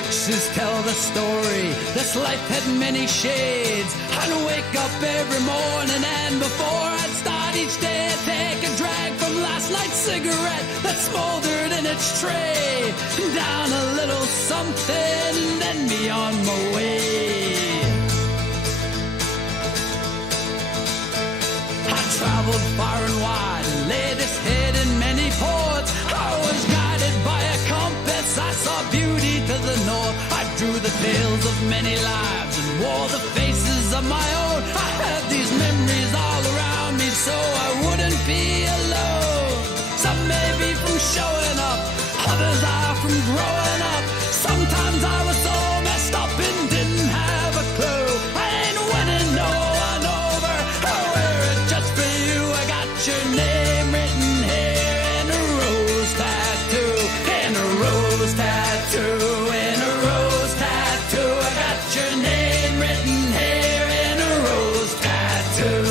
Pictures tell the story. This life had many shades. I'd wake up every morning and before I'd start each day, I'd take a drag from last night's cigarette that smoldered in its tray. Down a little something, then be on my way. I traveled far and wide and laid this head in many ports. I was guided by a compass. I saw beauty to the north. I drew the tales of many lives and wore the faces of my own. I had these memories all around me so I wouldn't be alone. Some may be from showing up, others are from growing up. Sometimes I was so messed up and didn't have a clue. I ain't winning no one over. I wear it just for you. I got your name written here in a rose tattoo. In a rose tattoo. In a rose tattoo. I got your name written here in a rose tattoo.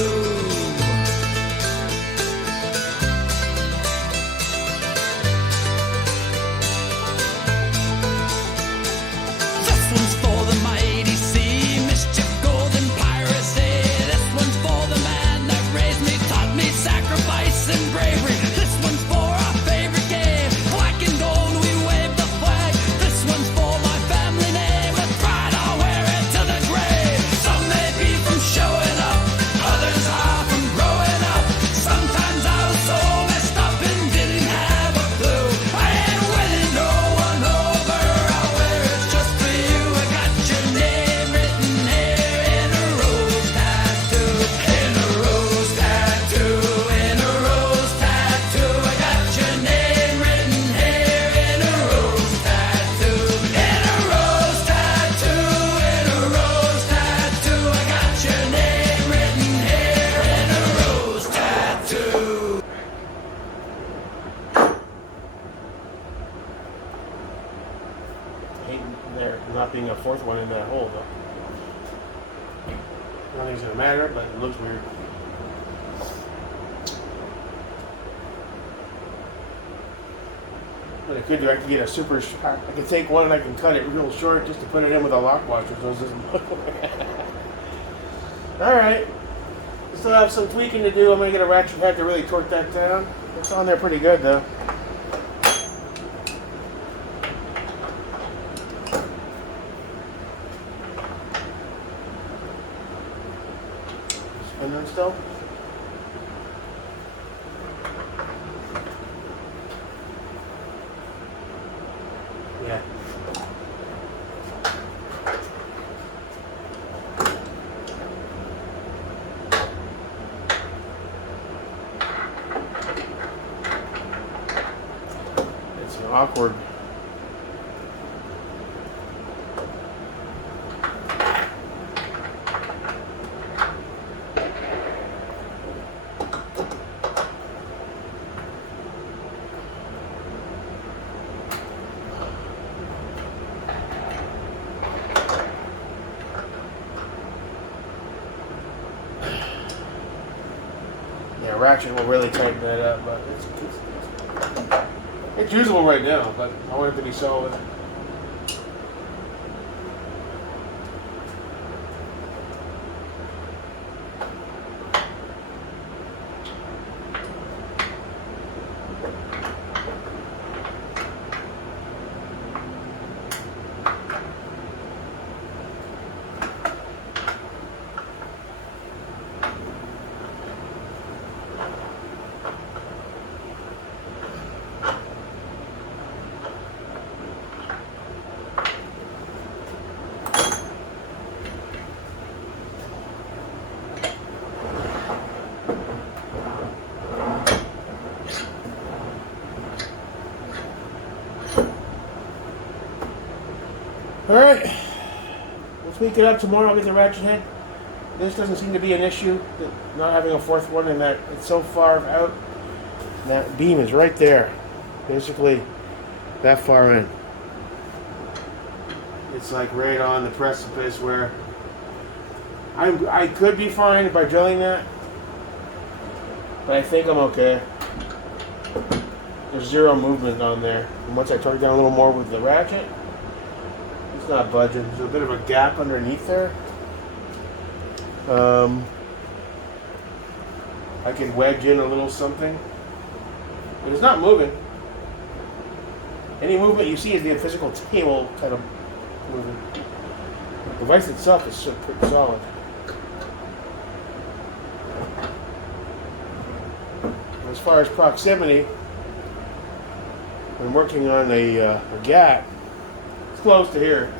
This one's for the mighty sea, mischief, golden piracy. This one's for the man that raised me, taught me sacrifice and bravery. This one's for our favorite game, black and gold, we wave the flag. This one's for my family name, with pride I'll wear it to the grave. Some may be from showing up, others are from growing up. Sometimes I was so messed up and didn't have a clue. I ain't winning no one over, I'll wear it just for you. I got your name written here in a rose tattoo. In a rose tattoo. In a rose tattoo. I got your name written here in a rose tattoo. In a rose tattoo. In a rose tattoo. I got your name written here in a rose tattoo. Hate there not being a fourth one in that hole, though. Nothing's gonna matter, but it looks weird. What I could do, I could get a super. I could take one and I can cut it real short just to put it in with a lock washer, so it doesn't look. All right. Still have some tweaking to do. I'm gonna get a ratchet head to really torque that down. It's on there pretty good, though. Spinning still. Yeah. It's awkward. Yeah, ratchet will really tighten that up, but it's usable right now, but I want it to be solid. Alright, we'll tweak it up tomorrow. I'll get the ratchet head. This doesn't seem to be an issue, not having a fourth one, and that it's so far out. That beam is right there, basically that far in. It's like right on the precipice where I could be fine by drilling that, but I think I'm okay. There's zero movement on there. And once I torque down a little more with the ratchet, not budging. There's a bit of a gap underneath there. I can wedge in a little something, but it's not moving. Any movement you see is the physical table kind of moving. The device itself is pretty solid. As far as proximity, I'm working on a gap. It's close to here.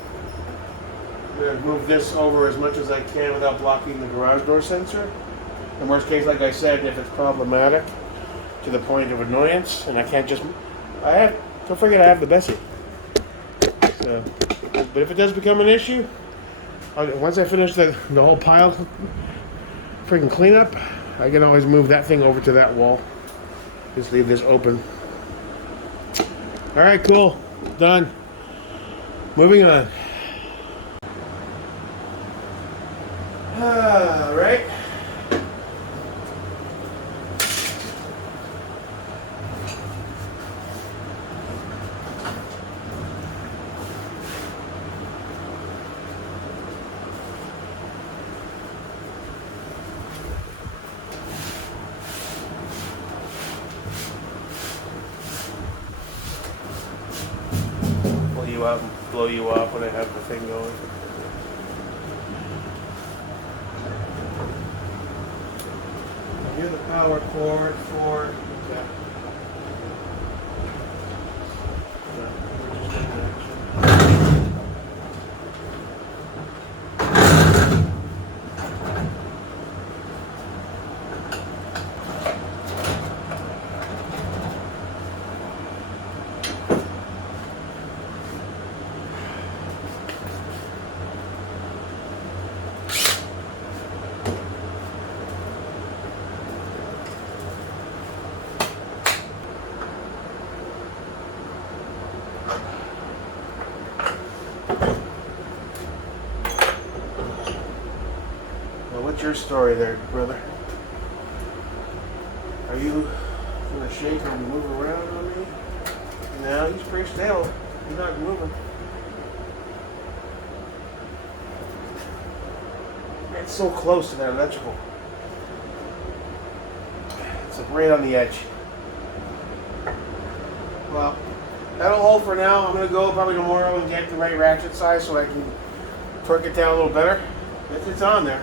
I'm going to move this over as much as I can without blocking the garage door sensor. In worst case, like I said, if it's problematic to the point of annoyance, and I can't just... don't forget I have the Bessie. So, but if it does become an issue, once I finish the whole pile freaking cleanup, I can always move that thing over to that wall. Just leave this open. Alright, cool. Done. Moving on. Alright. Up and blow you off when I have the thing going. Here's the power cord for okay. What's your story there, brother? Are you gonna shake or move around on me? No, he's pretty still. He's not moving. It's so close to that electrical. It's like right on the edge. Well, that'll hold for now. I'm gonna go probably tomorrow and get the right ratchet size so I can torque it down a little better. It's on there.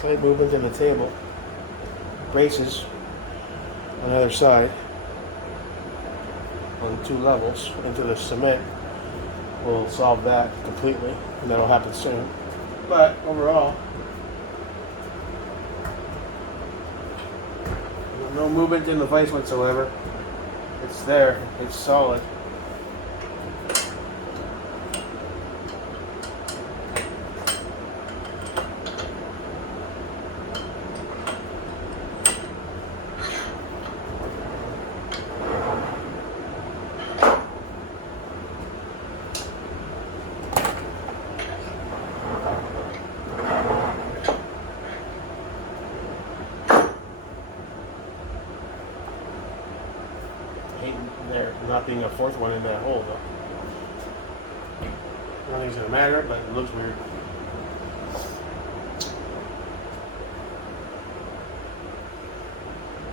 Slight movement in the table. Braces on the other side on 2 levels into the cement will solve that completely, and that'll happen soon. But overall, no movement in the vise whatsoever. It's there. It's solid. There not being a 4th one in that hole though. Nothing's gonna matter, but it looks weird.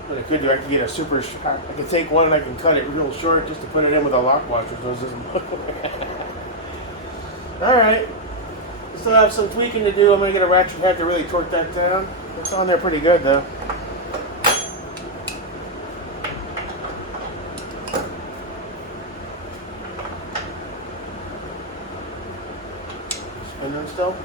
What I could do, I could get a super. I could take one and I can cut it real short just to put it in with a lock washer so it doesn't look. All right. Still have some tweaking to do. I'm gonna get a ratchet head to really torque that down. It's on there pretty good though. and install.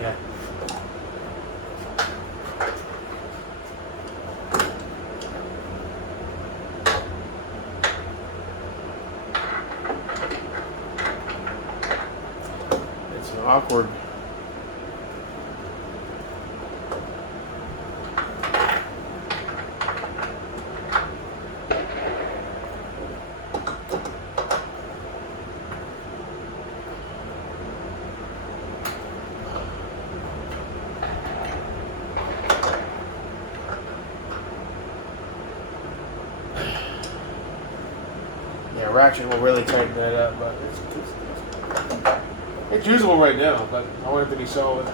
Yeah. It's awkward. Yeah, ratchet will really tighten that up, but it's usable right now, but I want it to be solid.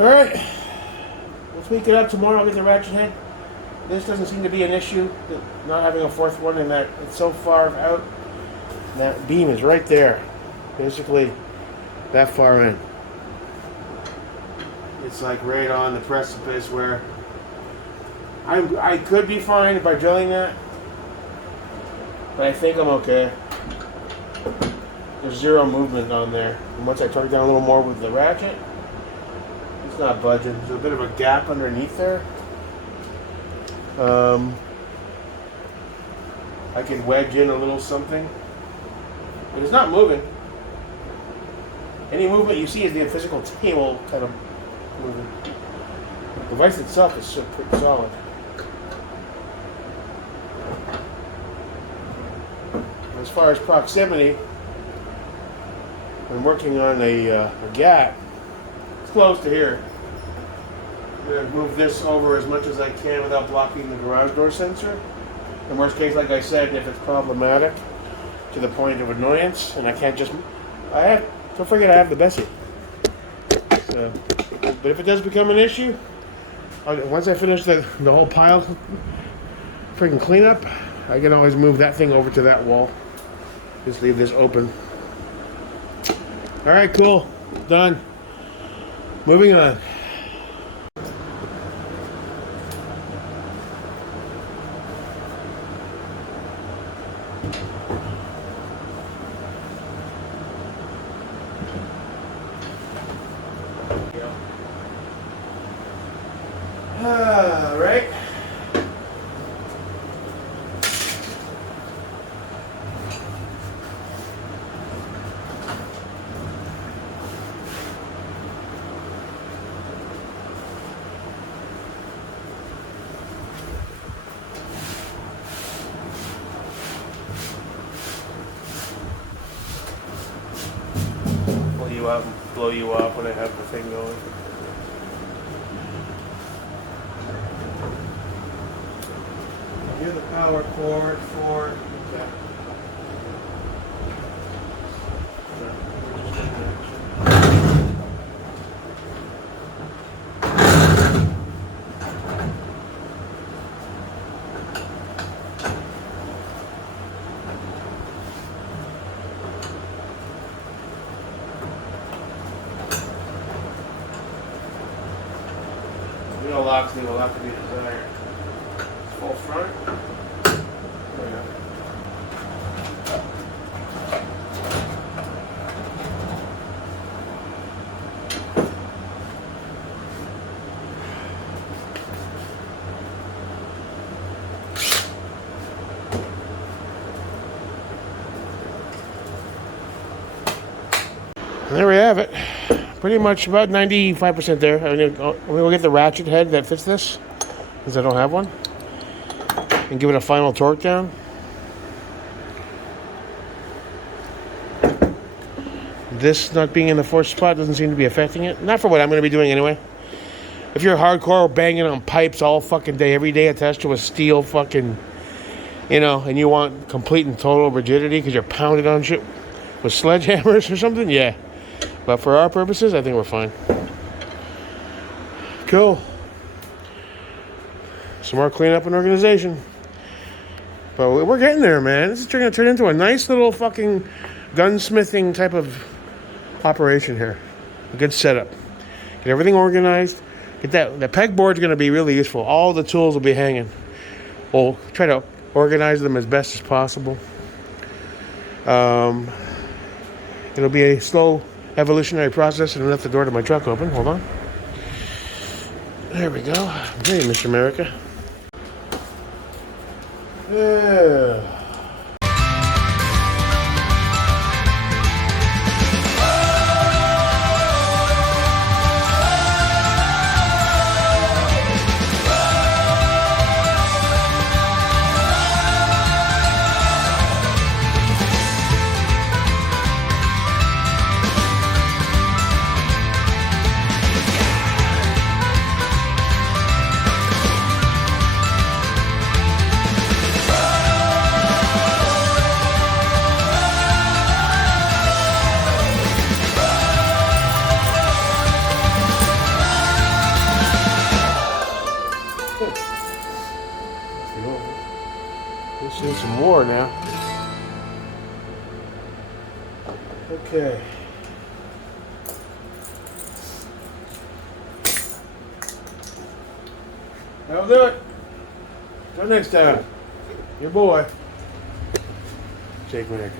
Alright, we'll tweak it up tomorrow. I'll get the ratchet head. This doesn't seem to be an issue, not having a fourth one, in that it's so far out. That beam is right there, basically that far in. It's like right on the precipice where I could be fine by drilling that, but I think I'm okay. There's zero movement on there, and once I torque down a little more with the ratchet, it's not budging. There's a bit of a gap underneath there. I can wedge in a little something, but it's not moving. Any movement you see is the physical table kind of moving. The device itself is still pretty solid. As far as proximity, I'm working on a gap. It's close to here. I'm going to move this over as much as I can without blocking the garage door sensor. In worst case, like I said, if it's problematic to the point of annoyance, and I can't just, don't forget I have the Bessie. So, but if it does become an issue, once I finish the whole pile freaking cleanup, I can always move that thing over to that wall. Just leave this open. All right, cool, done. Moving on. All right. Pull you out and blow you off when I have the thing going. Here's the power cord for that. Wheel locks will have to be desired. Full front. There we go. And there we have it. Pretty much about 95% there. I'm gonna go get the ratchet head that fits this, because I don't have one. and give it a final torque down. This not being in the fourth spot doesn't seem to be affecting it. Not for what I'm going to be doing anyway. If you're hardcore banging on pipes all fucking day, every day attached to a steel fucking, you know, and you want complete and total rigidity because you're pounding on shit with sledgehammers or something, yeah. But for our purposes, I think we're fine. Cool. Some more cleanup and organization. But we're getting there, man. This is going to turn into a nice little fucking gunsmithing type of operation here. A good setup. Get everything organized. Get that. The pegboard's going to be really useful. All the tools will be hanging. We'll try to organize them as best as possible. It'll be a slow evolutionary process. And I left the door to my truck open. Hold on. There we go. Hey, Mr. America. Yeah. Let's do some more now. Okay. That'll do it. Till next time. Your boy, Jake Maker.